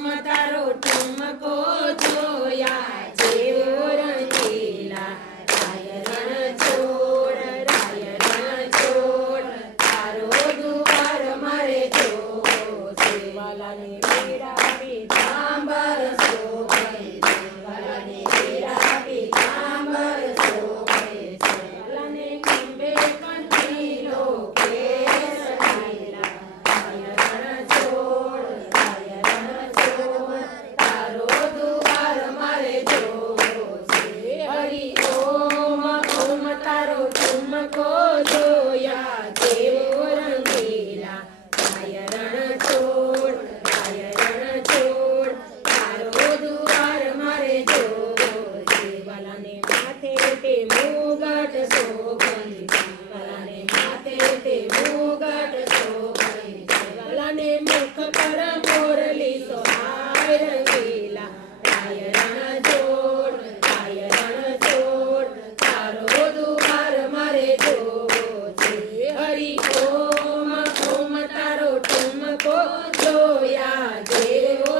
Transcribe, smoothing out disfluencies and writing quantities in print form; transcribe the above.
ઓમ તારો ઠુમકો જોયા જેવો રંગીલા રાય રણ છોડ તારો દુવાર મારે જોવો છે વાલાને વીરા પીતાંબર શોભે છે વાલાને વીરા પીતાંબર શોભે છે વાલાને કિંબે કંઠીલો કેસ ઢીલા રાય રણ છોડ તારો દુવાર મારે જોવો છે હરિ ઓમ ઓમ તારો ઠુમકો જોયા જેવો રંગીલા રાય રણ છોડ તારો દુવાર મારે જોવો છે વાલાને માથે તે મુગટ શોભે વાલાને માથે તે મુગટ શોભે વાલાને મુખ પર મોરલી સોહાય રંગીલા રાય રણ છોડ તારો દુવાર મારે જોવો છે હરિ ઓમ ઓમ તારો ઠુમકો જોયા જેવો